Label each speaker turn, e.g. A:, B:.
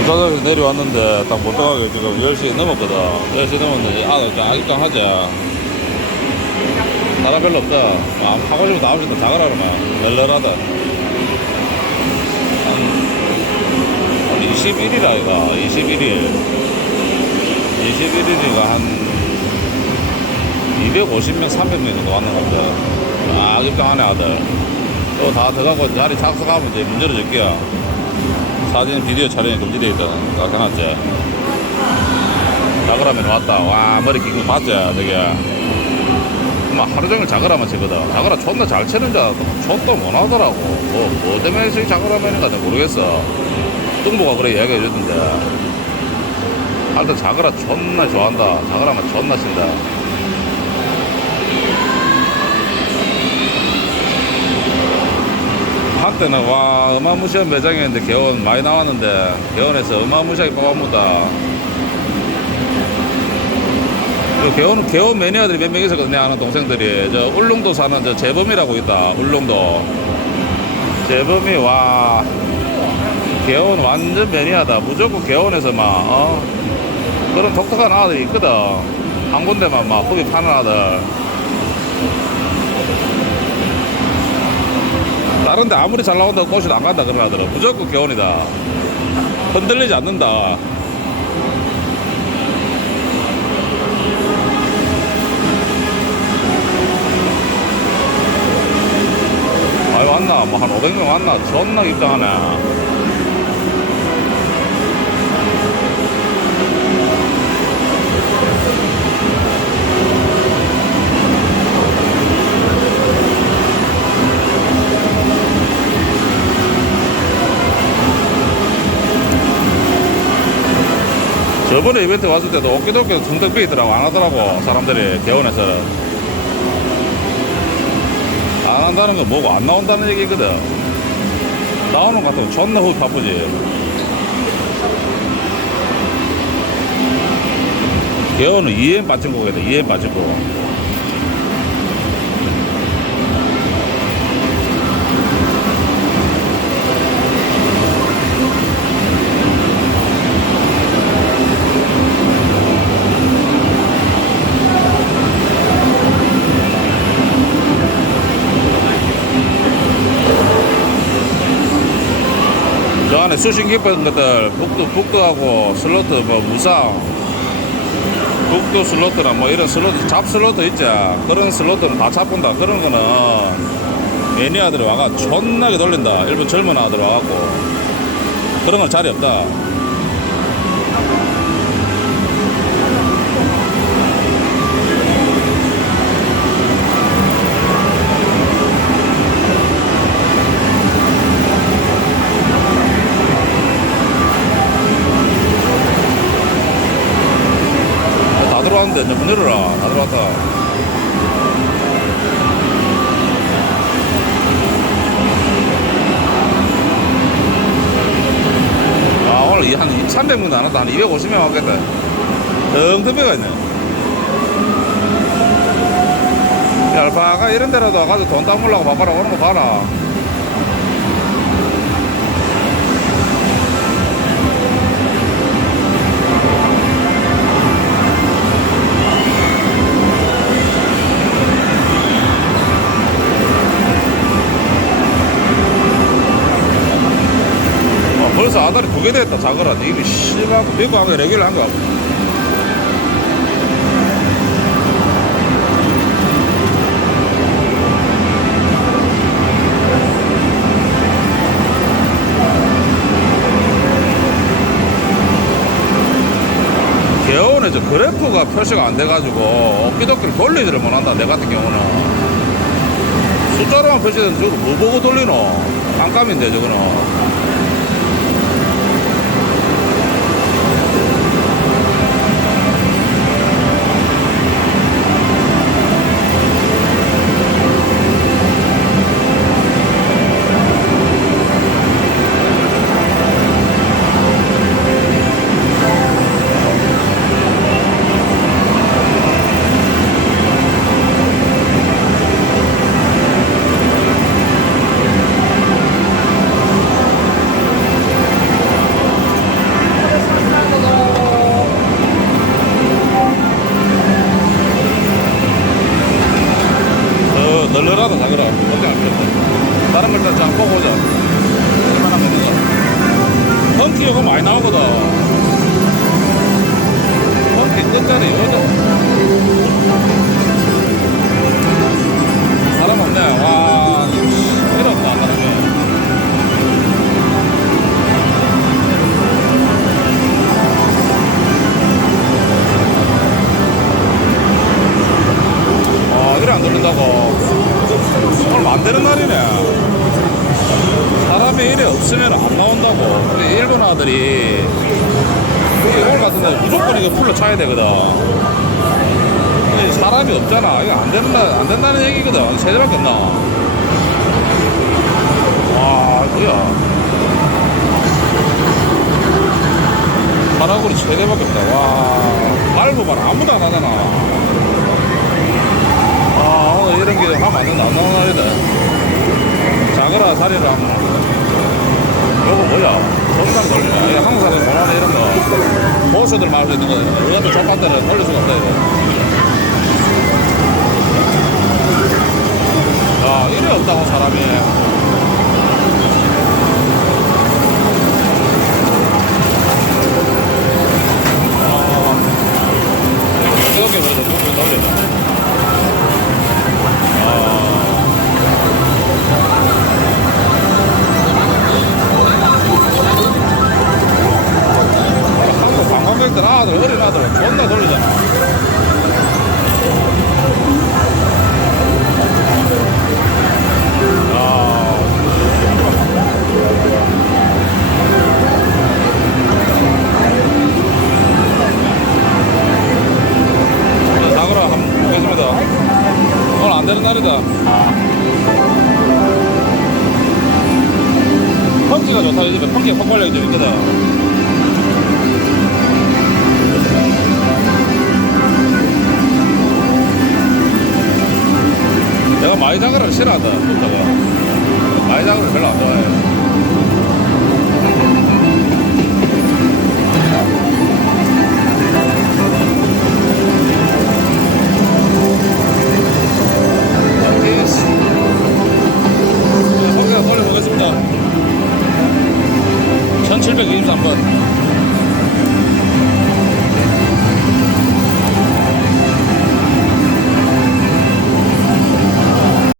A: 주차장에서 내려왔는데 딱못 들어가게 지금 10시 넘었거든. 10시 넘었는데 아들 좀 아기깡 하자. 사람 별로 없다. 아, 하고 싶으면 다음 주에 자가라 그러면. 널널하다. 한 21일 아이가 21일 21일이가 한 250명 300명 정도 왔는 아 입장 안에 아들. 또 다 들어가고 자리 착석하면 이제 문 열어줄게요 사진 비디오 촬영이 금지되어 있다. 딱 해놨지? 자그라면 왔다. 와 머리 기고 봤지? 되게. 막 하루 종일 자그라만 치거든. 자그라 존나 잘 치는 줄 알았더니 촌도 못 하더라고. 뭐, 뭐 때문에 지금 자그라면인가 내가 모르겠어. 뚱보가 그래 이야기해 주던데. 하여튼 자그라 존나 좋아한다. 자그라만 존나 친다 한때는 와 어마무시한 매장이었는데 개원 많이 나왔는데 개원에서 어마무시하게 뽑아먹다. 그 개원 개원 매니아들이 몇 명 있었거든요 내 아는 동생들이. 저 울릉도 사는 저 재범이라고 있다 울릉도. 재범이 와 개원 완전 매니아다. 무조건 개원에서 막 어? 그런 독특한 아들이 있거든. 한 군데만 막 후비 파는 아들 다른데 아무리 잘 나온다고 꽃이 안 간다 아들은 무조건 개원이다. 흔들리지 않는다. 아이 왔나? 뭐 한 500명 왔나? 존나 입장하네 저번에 이벤트 왔을 때도 어깨도끼 둥덩 비더라고. 안 하더라고 사람들이 개원에서는 안 한다는 건 뭐고 안 나온다는 얘기거든. 나오는 것 같으면 존나 후 바쁘지. 개원은 2엔 받침고거든 2엔 받침고 저 안에 수신 깊은 것들 북도 북도하고 슬로트 뭐 무상 북도 슬로트나 뭐 이런 슬로트 잡 슬로트 있지 그런 슬로트는 다 잡본다. 그런 거는 매니아들이 와가 존나게 돌린다. 일본 젊은 아들 와갖고. 그런 건 자리 없다 들어왔는데 이제 문 열어라. 다 들어왔다. 아한 300명도 안 왔다. 한 250명 왔겠다. 덩텅배가 있네. 야, 알파가 이런 데라도 와가지고 돈 따물라고 바빠라 오는 거 봐라 아, 벌써 아다리 두개 됐다 작으라 이게 씨가고 믿고 하면 레귤러 한거 같고 개원에 저 그래프가 표시가 안 돼가지고 어깨도끼를 돌리지를 못한다 내 같은 경우는. 숫자로만 표시되는데 저거 뭐 보고 돌리노? 깜깜인데 저거는 보자. 얼마나 보자. 덩키 요거 많이 나오거든. 덩키 끝자리 여자. 사람 없네. 와. 이래 없으면 안 나온다고. 우리 일본 아들이 오늘 같은데 무조건 이거 풀로 차야 되거든. 근데 사람이 없잖아. 이거 안 된다, 안 된다는 얘기거든. 세 대밖에 없나. 와, 뭐야. 하나구리 세 대밖에 없다. 와, 말고 말 아무도 안 하잖아. 아, 오늘 이런 게 하면 안 된다. 안 나오는 날이다. 자그라 살이랑 요거 뭐야? 동상 돌리나? 이게 한국 사람 전화나 이런 거 보수들 말할 수 있는 거 우리 같은 족밥들은 돌릴 수가 없다 이거 야 이래 없다고 사람이 관광객들 아들 어린 아들. 존나 돌리잖아. 아. 자, 자그라 한번 보겠습니다. 오늘 안 되는 날이다. 펑키가 좋다. 요즘에 펑키 폭발력이 좀 있거든 자그라를 싫어한다 진짜가 많이 자그라를 별로 안 좋아해. 펑키스 네, 펑키가 돌려보겠습니다. 1723번